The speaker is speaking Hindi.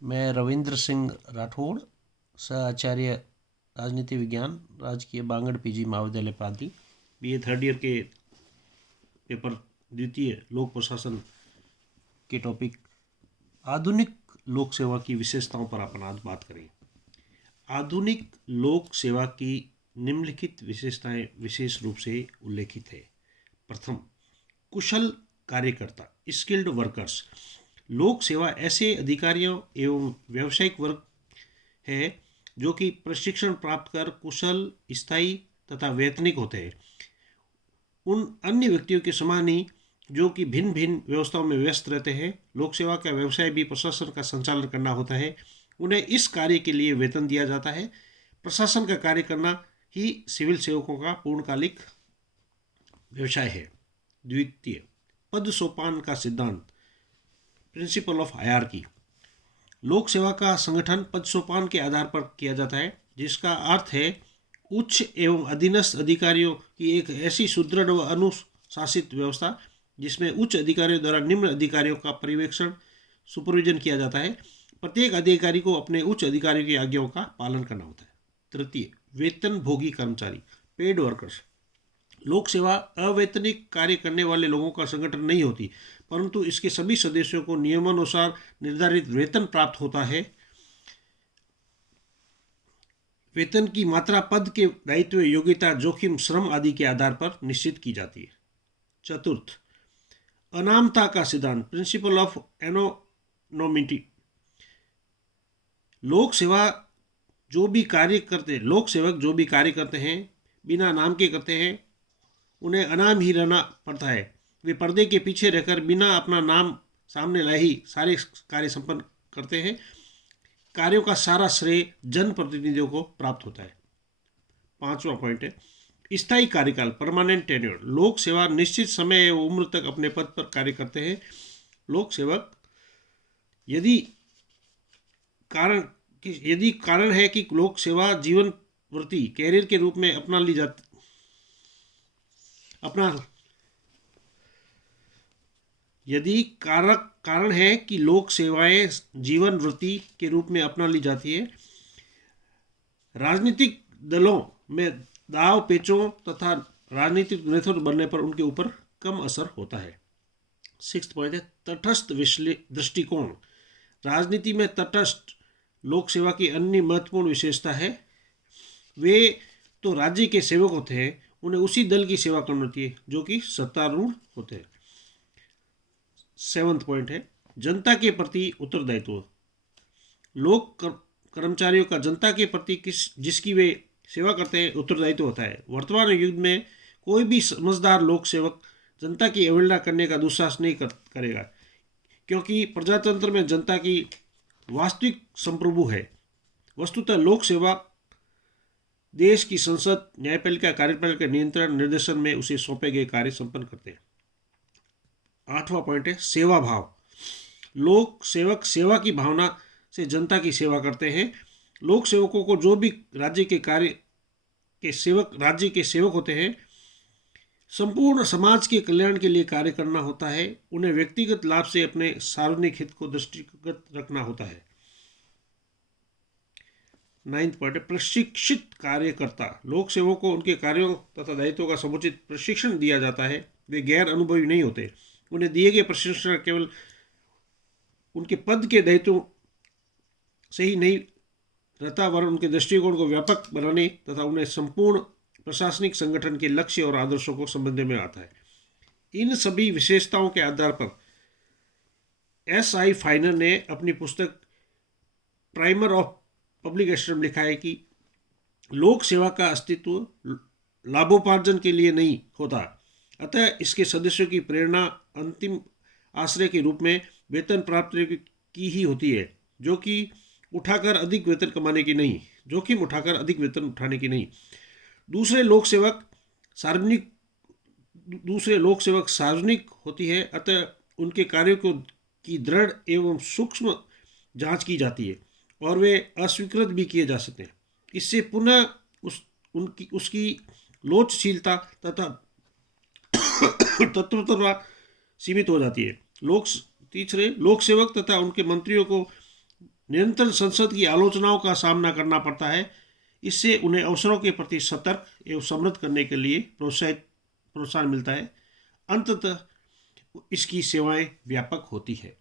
मैं रविंद्र सिंह राठौड़, सह आचार्य राजनीति विज्ञान, राजकीय बांगड़ पीजी महाविद्यालय पाली, बीए थर्ड ईयर के पेपर द्वितीय लोक प्रशासन के टॉपिक आधुनिक लोक सेवा की विशेषताओं पर अपन आज बात करें। आधुनिक लोक सेवा की निम्नलिखित विशेषताएं विशेष रूप से उल्लेखित है। प्रथम, कुशल कार्यकर्ता, स्किल्ड वर्कर्स। लोक सेवा ऐसे अधिकारियों एवं व्यावसायिक वर्ग है जो कि प्रशिक्षण प्राप्त कर कुशल, स्थायी तथा वेतनिक होते हैं। उन अन्य व्यक्तियों के समान ही जो कि भिन्न भिन्न व्यवस्थाओं में व्यस्त रहते हैं। लोक सेवा का व्यवसाय भी प्रशासन का संचालन करना होता है। उन्हें इस कार्य के लिए वेतन दिया जाता है। प्रशासन का कार्य करना ही सिविल सेवकों का पूर्णकालिक व्यवसाय है। द्वितीय, पद सोपान का सिद्धांत, प्रिंसिपल ऑफ हायरार्की। लोक सेवा का संगठन पद सोपान के आधार पर किया जाता है, जिसका अर्थ है उच्च एवं अधीनस्थ अधिकारियों की एक ऐसी सुदृढ़ व अनुशासित व्यवस्था जिसमें उच्च अधिकारियों द्वारा निम्न अधिकारियों का पर्यवेक्षण, सुपरविजन किया जाता है। प्रत्येक अधिकारी को अपने उच्च अधिकारियों की आज्ञाओं का पालन करना होता है। तृतीय, वेतन भोगी कर्मचारी, पेड वर्कर्स। लोक सेवा अवैतनिक कार्य करने वाले लोगों का संगठन नहीं होती, परंतु इसके सभी सदस्यों को नियमानुसार निर्धारित वेतन प्राप्त होता है। वेतन की मात्रा पद के दायित्व, योग्यता, जोखिम, श्रम आदि के आधार पर निश्चित की जाती है। चतुर्थ, अनामता का सिद्धांत, प्रिंसिपल ऑफ एनोनिमिटी। लोक सेवक जो भी कार्य करते हैं बिना नाम के करते हैं, उन्हें अनाम ही रहना पड़ता है। वे पर्दे के पीछे रहकर बिना अपना नाम सामने लाए ही सारे कार्य संपन्न करते हैं। कार्यों का सारा श्रेय जनप्रतिनिधियों को प्राप्त होता है। पांचवा पॉइंट है स्थायी कार्यकाल, परमानेंट टेन्योर। लोक सेवा निश्चित समय एवं उम्र तक अपने पद पर कार्य करते हैं। लोक सेवक यदि कारण है कि लोक सेवा जीवन वृत्ति कैरियर के रूप में यदि कारण है कि लोक सेवाएं जीवन वृत्ति के रूप में अपना ली जाती है, राजनीतिक दलों में दाव पेचों तथा राजनीतिक नेतृत्व बनने पर उनके ऊपर कम असर होता है। सिक्स्थ पॉइंट है तटस्थ दृष्टिकोण। राजनीति में तटस्थ लोक सेवा की अन्य महत्वपूर्ण विशेषता है। वे तो राज्य के सेवक होते हैं, उन्हें उसी दल की सेवा करनी होती है जो कि सत्तारूढ़ होते हैं। सेवंथ पॉइंट है जनता के प्रति उत्तरदायित्व। लोक कर्मचारियों का जनता के प्रति जिसकी वे सेवा करते हैं उत्तरदायित्व होता है। वर्तमान युग में कोई भी समझदार लोक सेवक जनता की अवहेलना करने का दुस्साहस नहीं करेगा, क्योंकि प्रजातंत्र में जनता की वास्तविक संप्रभु है। वस्तुतः लोक सेवा देश की संसद, न्यायपालिका, कार्यपालिका के नियंत्रण निर्देशन में उसे सौंपे गए कार्य संपन्न करते हैं। आठवां पॉइंट है सेवा भाव। लोक सेवक सेवा की भावना से जनता की सेवा करते हैं। लोक सेवकों को जो भी राज्य के सेवक होते हैं, संपूर्ण समाज के कल्याण के लिए कार्य करना होता है। उन्हें व्यक्तिगत लाभ से अपने सार्वजनिक हित को दृष्टिगत रखना होता है। नाइन्थ पॉइंट है प्रशिक्षित कार्यकर्ता। लोक सेवकों को उनके कार्यों तथा दायित्वों का समुचित प्रशिक्षण दिया जाता है। वे गैर अनुभवी नहीं होते। उन्हें दिए गए प्रशिक्षण केवल उनके पद के दायित्वों से ही नहीं रहता, वरन उनके दृष्टिकोण को व्यापक बनाने तथा उन्हें संपूर्ण प्रशासनिक संगठन के लक्ष्य और आदर्शों को समझने में आता है। इन सभी विशेषताओं के आधार पर S.I. फाइनर ने अपनी पुस्तक प्राइमर ऑफ पब्लिक एडमिनिस्ट्रेशन लिखा है कि लोक सेवा का अस्तित्व लाभोपार्जन के लिए नहीं होता, अतः इसके सदस्यों की प्रेरणा अंतिम आश्रय के रूप में वेतन प्राप्त की ही होती है, जोखिम उठाकर अधिक वेतन उठाने की नहीं। दूसरे लोक सेवक सार्वजनिक होती है, अतः उनके कार्यों की दृढ़ एवं सूक्ष्म जांच की जाती है और वे अस्वीकृत भी किए जा सकते हैं। इससे पुनः उसकी लोचशीलता तथा तत्वता सीमित हो जाती है। तीसरे लोक सेवक तथा उनके मंत्रियों को निरंतर संसद की आलोचनाओं का सामना करना पड़ता है। इससे उन्हें अवसरों के प्रति सतर्क एवं समृद्ध करने के लिए प्रोत्साहन मिलता है। अंततः इसकी सेवाएं व्यापक होती है।